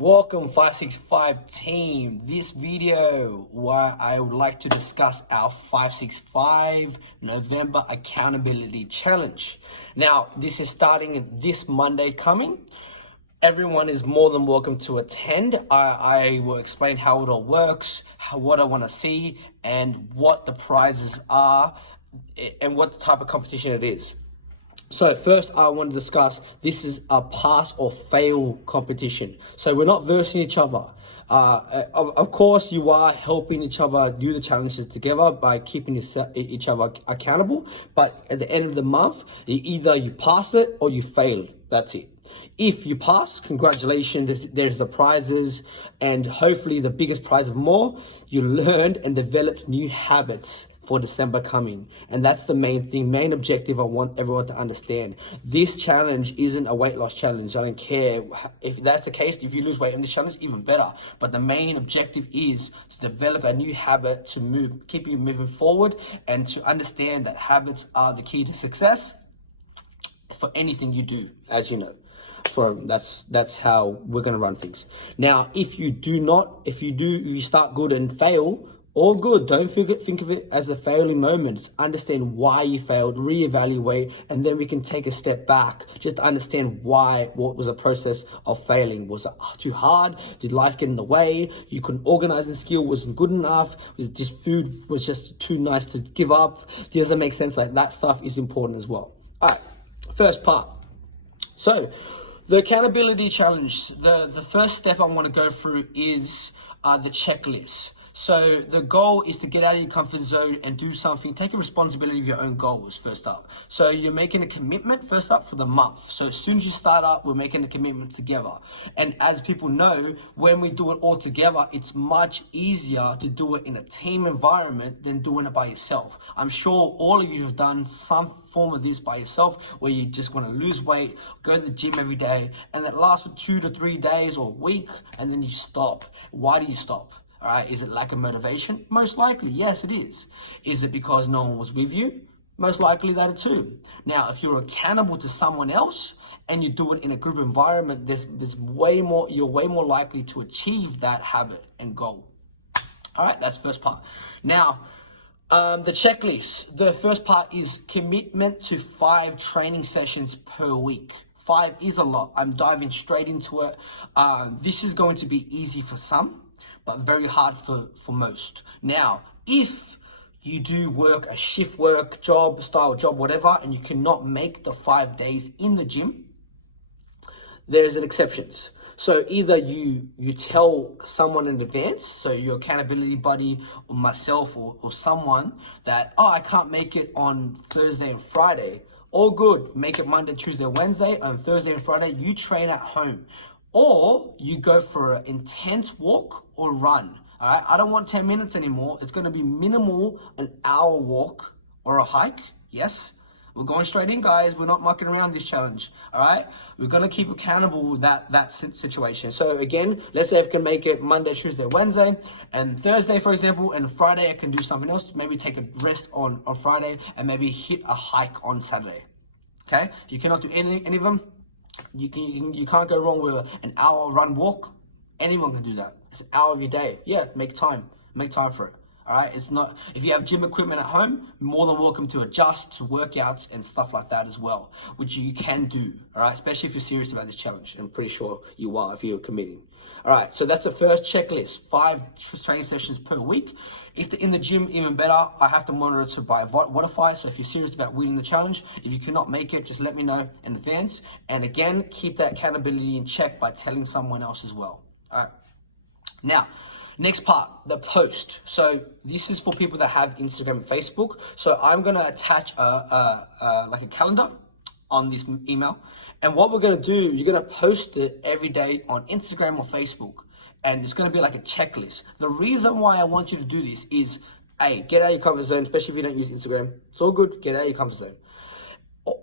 Welcome 565 team. This video where I would like to discuss our 565 November accountability challenge. Now, this is starting this Monday coming. Everyone is more than welcome to attend. I will explain how it all works, what I want to see, and what the prizes are, and what the type of competition it is. So first I want to discuss, this is a pass or fail competition. So we're not versing each other. Of course, you are helping each other do the challenges together by keeping each other accountable. But at the end of the month, either you pass it or you failed. That's it. If you pass, congratulations, there's the prizes, and hopefully the biggest prize of them all, you learned and developed new habits for December coming. And that's the main objective I want everyone to understand. This challenge isn't a weight loss challenge. I don't care if that's the case. If you lose weight in this challenge, even better. But the main objective is to develop a new habit to keep you moving forward, and to understand that habits are the key to success for anything you do, as you know. That's how we're gonna run things. Now, if you start good and fail, all good. Don't think of it as a failing moment. Just understand why you failed, reevaluate, and then we can take a step back just to understand what was the process of failing. Was it too hard? Did life get in the way? You couldn't organize the skill, wasn't good enough? Was it just food was just too nice to give up? Does that make sense? Like, that stuff is important as well. All right, first part. So the accountability challenge, the first step I want to go through is the checklist. So the goal is to get out of your comfort zone and do something, take a responsibility of your own goals first up. So you're making a commitment first up for the month. So as soon as you start up, we're making a commitment together. And as people know, when we do it all together, it's much easier to do it in a team environment than doing it by yourself. I'm sure all of you have done some form of this by yourself, where you just want to lose weight, go to the gym every day, and it lasts for 2 to 3 days or a week, and then you stop. Why do you stop? All right, is it lack of motivation? Most likely, yes, it is. Is it because no one was with you? Most likely that too. Now, if you're accountable to someone else and you do it in a group environment, you're way more likely to achieve that habit and goal. All right, that's the first part. Now, the checklist. The first part is commitment to 5 training sessions per week. 5 is a lot. I'm diving straight into it. This is going to be easy for some, but very hard for most. Now, if you do work a shift work job, style job, whatever, and you cannot make the 5 days in the gym, there's an exceptions. So either you tell someone in advance, so your accountability buddy or myself or someone, that, oh, I can't make it on Thursday and Friday. All good, make it Monday, Tuesday, Wednesday. On Thursday and Friday, you train at home. Or you go for an intense walk or run. All right, I don't want 10 minutes anymore. It's going to be minimal, an hour walk or a hike. Yes, we're going straight in, guys. We're not mucking around this challenge. All right, we're going to keep accountable with that situation. So again, let's say I can make it Monday, Tuesday, Wednesday, and Thursday, for example, and Friday I can do something else. Maybe take a rest on Friday and maybe hit a hike on Saturday. Okay, if you cannot do any of them, you can't go wrong with an hour run walk. Anyone can do that. It's an hour of your day. Yeah, make time for it. All right, it's not, if you have gym equipment at home, more than welcome to adjust to workouts and stuff like that as well, which you can do. All right, especially if you're serious about this challenge. I'm pretty sure you are if you're committing. All right, so that's the first checklist, 5 training sessions per week. If they're in the gym, even better. I have to monitor by Vodify. So if you're serious about winning the challenge, if you cannot make it, just let me know in advance. And again, keep that accountability in check by telling someone else as well. All right, now, next part, the post. So this is for people that have Instagram and Facebook. So I'm gonna attach like a calendar on this email. And what we're gonna do, you're gonna post it every day on Instagram or Facebook. And it's gonna be like a checklist. The reason why I want you to do this is, A, get out of your comfort zone, especially if you don't use Instagram. It's all good, get out of your comfort zone.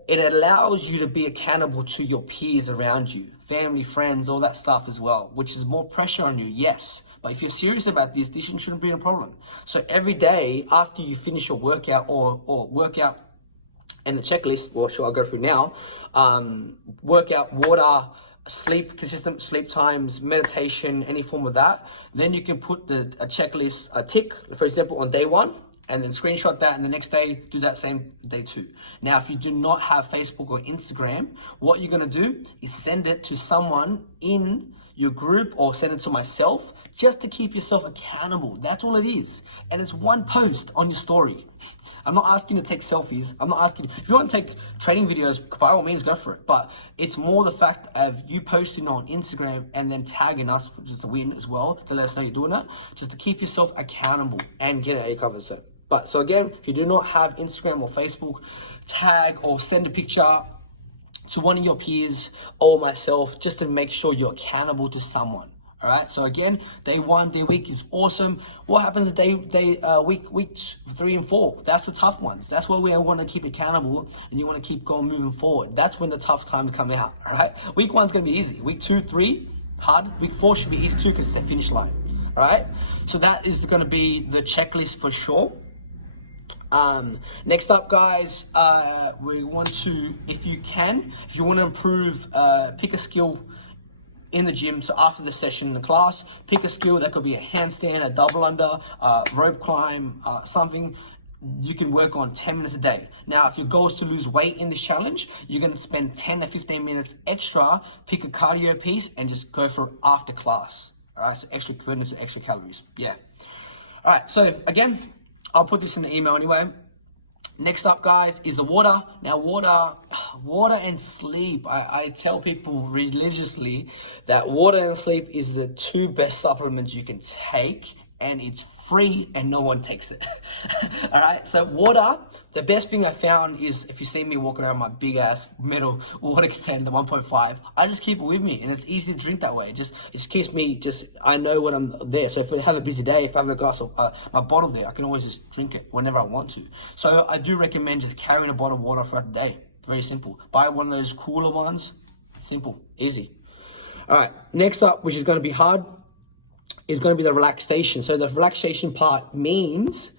It allows you to be accountable to your peers around you, family, friends, all that stuff as well, which is more pressure on you, yes. But if you're serious about this shouldn't be a problem. So every day after you finish your workout or workout and the checklist, or shall I go through now, workout, water, consistent sleep times, meditation, any form of that, then you can put a checklist, a tick, for example, on day 1, and then screenshot that, and the next day do that same day 2. Now, if you do not have Facebook or Instagram, what you're gonna do is send it to someone in your group or send it to myself, just to keep yourself accountable. That's all it is. And it's one post on your story. I'm not asking you to take selfies. I'm not asking, if you want to take training videos, by all means, go for it. But it's more the fact of you posting on Instagram and then tagging us, which is a win as well, to let us know you're doing that, just to keep yourself accountable and get it covered. So again, if you do not have Instagram or Facebook, tag or send a picture to one of your peers or myself, just to make sure you're accountable to someone. All right. So again, day 1, day week is awesome. What happens week 3 and 4? That's the tough ones. That's where we want to keep accountable, and you want to keep going, moving forward. That's when the tough times come out. All right. Week 1's gonna be easy. Week 2, 3 hard. Week 4 should be easy too, because it's the finish line. All right. So that is going to be the checklist for sure. Next up, guys, we want to, if you want to improve, pick a skill in the gym. So after the session in the class, pick a skill. That could be a handstand, a double under, rope climb, something you can work on 10 minutes a day. Now, if your goal is to lose weight in this challenge, you're going to spend 10 to 15 minutes extra, pick a cardio piece, and just go for it after class. All right, so extra burn to extra calories. Yeah. All right, so again, I'll put this in the email anyway. Next up, guys, is the water. Now, water and sleep. I tell people religiously that water and sleep is the 2 best supplements you can take, and it's free and no one takes it. All right, so water, the best thing I found is, if you see me walking around my big ass metal water container, the 1.5, I just keep it with me, and it's easy to drink that way. It just keeps me, I know when I'm there. So if I have a busy day, if I have a glass of my bottle there, I can always just drink it whenever I want to. So I do recommend just carrying a bottle of water throughout the day. Very simple. Buy one of those cooler ones. Simple, easy. All right, next up, which is going to be hard, is going to be the relaxation. So the relaxation part means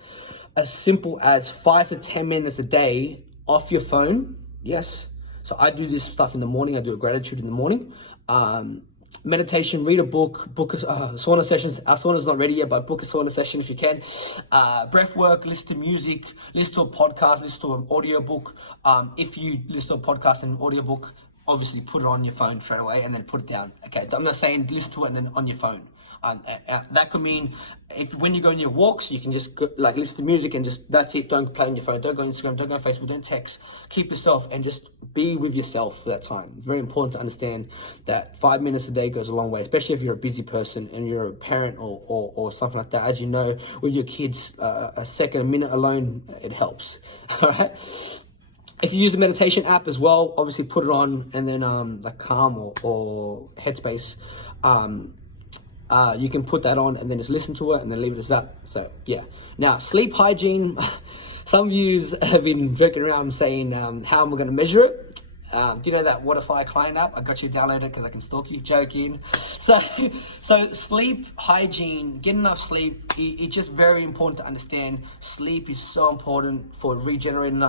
as simple as 5 to 10 minutes a day off your phone. Yes. So I do this stuff in the morning. I do a gratitude in the morning. Meditation, read a book, sauna sessions. Our sauna's not ready yet, but book a sauna session if you can. Breath work, listen to music, listen to a podcast, listen to an audiobook. If you listen to a podcast and an audiobook, obviously put it on your phone straight away and then put it down. Okay, I'm not saying listen to it and then on your phone. That could mean when you go on your walks, you can just go, listen to music and just, that's it. Don't play on your phone. Don't go on Instagram. Don't go on Facebook. Don't text. Keep yourself and just be with yourself for that time. It's very important to understand that 5 minutes a day goes a long way, especially if you're a busy person and you're a parent or something like that. As you know, with your kids, a minute alone, it helps. All right. If you use the meditation app as well, obviously put it on, and then like Calm or Headspace. You can put that on and then just listen to it and then leave it as that. So yeah. Now, sleep hygiene. Some of you have been joking around saying, how am I going to measure it? Do you know that Waterfire client app? I got you downloaded because I can stalk you. Joking. So sleep hygiene, get enough sleep. It's just very important to understand. Sleep is so important for regenerating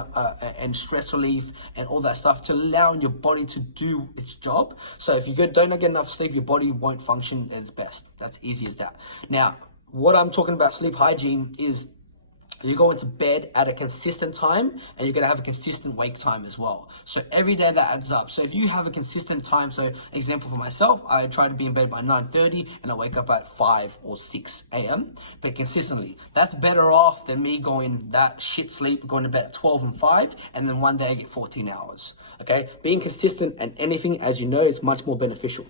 and stress relief and all that stuff, to allowing your body to do its job. So if you don't get enough sleep, your body won't function at its best. That's easy as that. Now, what I'm talking about sleep hygiene is, you go into bed at a consistent time, and you're going to have a consistent wake time as well. So every day that adds up. So if you have a consistent time, so example for myself, I try to be in bed by 9:30 and I wake up at 5 or 6 a.m. But consistently, that's better off than me going that shit sleep, going to bed at 12 and 5, and then one day I get 14 hours. Okay, being consistent and anything, as you know, is much more beneficial.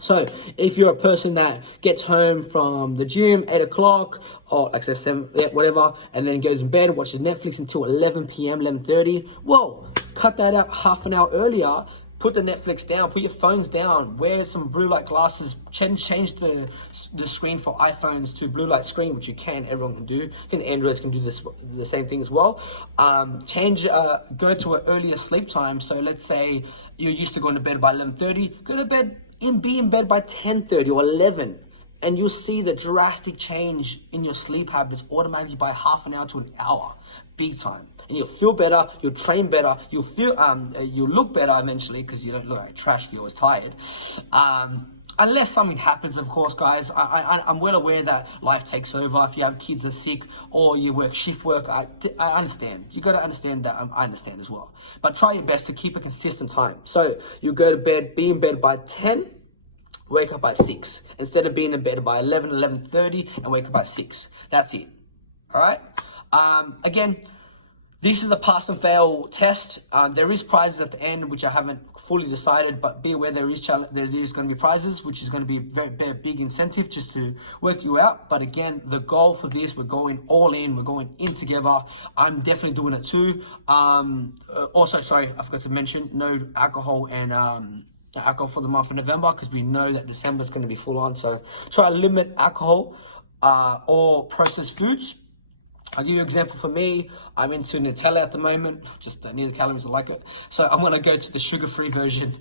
So if you're a person that gets home from the gym 8 o'clock, or like I said 7, whatever, and then goes in bed, watches Netflix until 11 p.m., 11:30, well, cut that out half an hour earlier. Put the Netflix down, put your phones down, wear some blue light glasses, change the screen for iPhones to blue light screen, which you can, everyone can do. I think Androids can do the same thing as well. Go to an earlier sleep time. So let's say you're used to going to bed by 11:30, go to bed and be in bed by 10:30 or 11. And you'll see the drastic change in your sleep habits automatically by half an hour to an hour. big time. And you'll feel better, you'll train better, you'll feel, you'll look better eventually, because you don't look like trash, you're always tired. Unless something happens, of course, guys. I'm well aware that life takes over. If you have kids that are sick or you work shift work, I understand. You got to understand that. I understand as well. But try your best to keep a consistent time. So you go to bed, be in bed by 10, wake up by 6. Instead of being in bed by 11, 11:30, and wake up by 6. That's it. All right? Again, this is the pass and fail test. There is prizes at the end, which I haven't fully decided, but be aware there is going to be prizes, which is going to be a very big incentive just to work you out. But again, the goal for this, we're going all in, we're going in together. I'm definitely doing it too. Also, sorry, I forgot to mention, no alcohol and alcohol for the month of November, because we know that December is going to be full on. So try to limit alcohol or processed foods. I'll give you an example for me. I'm into Nutella at the moment, just near the calories, I like it. So I'm gonna go to the sugar-free version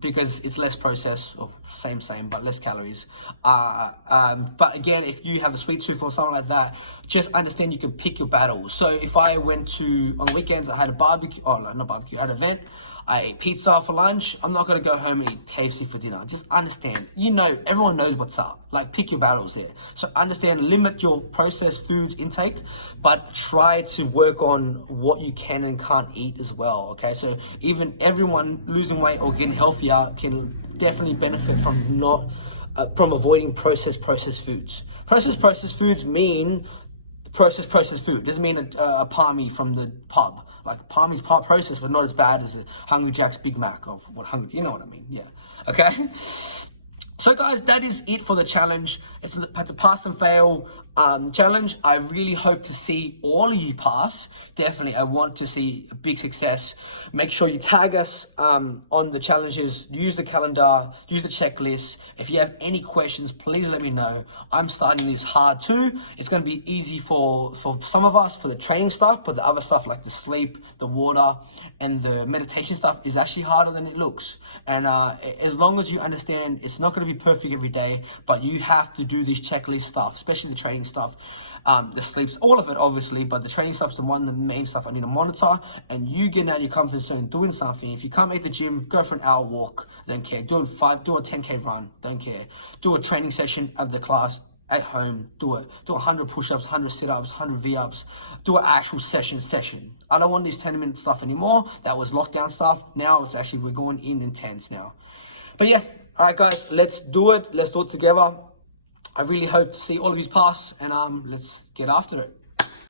because it's less processed, or same, but less calories. But again, if you have a sweet tooth or something like that, just understand you can pick your battles. So if I went to, on weekends, I had a barbecue, not barbecue, I had an event, I ate pizza for lunch, I'm not gonna go home and eat KFC for dinner. Just understand, everyone knows what's up. Like, pick your battles there. So understand, limit your processed foods intake, but try to work on what you can and can't eat as well, okay? So even everyone losing weight or getting healthier can definitely benefit from from avoiding processed foods. Processed foods mean processed food. Doesn't mean a palmy from the pub. Like, palmy's processed, but not as bad as a Hungry Jack's Big Mac, or you know what I mean, yeah. Okay? So guys, that is it for the challenge. It's a pass and fail challenge. I really hope to see all of you pass. Definitely, I want to see a big success. Make sure you tag us on the challenges. Use the calendar, use the checklist. If you have any questions, please let me know. I'm starting this hard too. It's going to be easy for some of us for the training stuff, but the other stuff like the sleep, the water, and the meditation stuff is actually harder than it looks. And as long as you understand, it's not going to be perfect every day, but you have to do this checklist stuff, especially the training stuff, the sleeps, all of it obviously, but the training stuff's the main stuff I need to monitor. And you getting out of your comfort zone, doing something. If you can't make the gym, go for an hour walk, don't care. Do a 10K run, don't care. Do a training session at the class at home, do 100 push-ups, 100 sit-ups, 100 V-ups, do an actual session. I don't want this 10-minute stuff anymore. That was lockdown stuff. Now it's actually, we're going in intense now. But yeah, all right guys, let's do it together. I really hope to see all of you pass, and let's get after it.